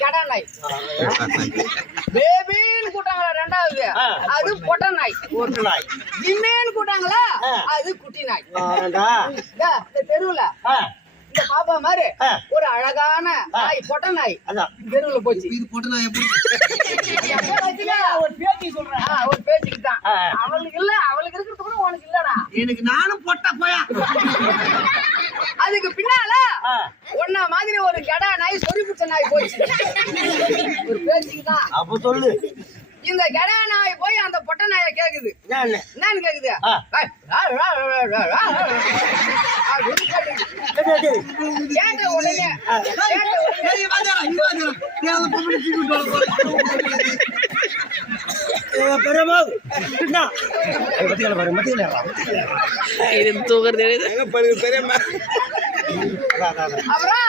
கெடா நாய். பேபின்னு கூட்டாங்களா ரெண்டாவது, அது பொட்டை நாய். ஜிம்மேன்னு கூட்டாங்களா, அது குட்டி நாய். இந்த தெருவுல இந்த பாப்பா மாதிரி ஒரு அழகான நாய், பொட்டை நாய் தெருவுல போச்சு. இது பொட்டை நாய் ஒரு பேச்சுக்கு சொல்றேன், ஒரு பேச்சுக்கு தான். அவளுக்கு இல்ல, அவளுக்கு இருக்கிறது கூட உனக்கு இல்லடா. எனக்கு நானும் பொட்டை போயா. அதுக்கு பின்னால ஒன்ன மாதிரி ஒரு கெடா நாய், சொறி பிடிச்ச நாய் போச்சு. ஒரு பேச்சுக்கு தான். அப்ப சொல்லு. இந்த கெடா நாய் போய் அந்த பொட்டை நாயை கேக்குது. என்னன்னு கேக்குது? கேட்ட உடனே அப்புறம்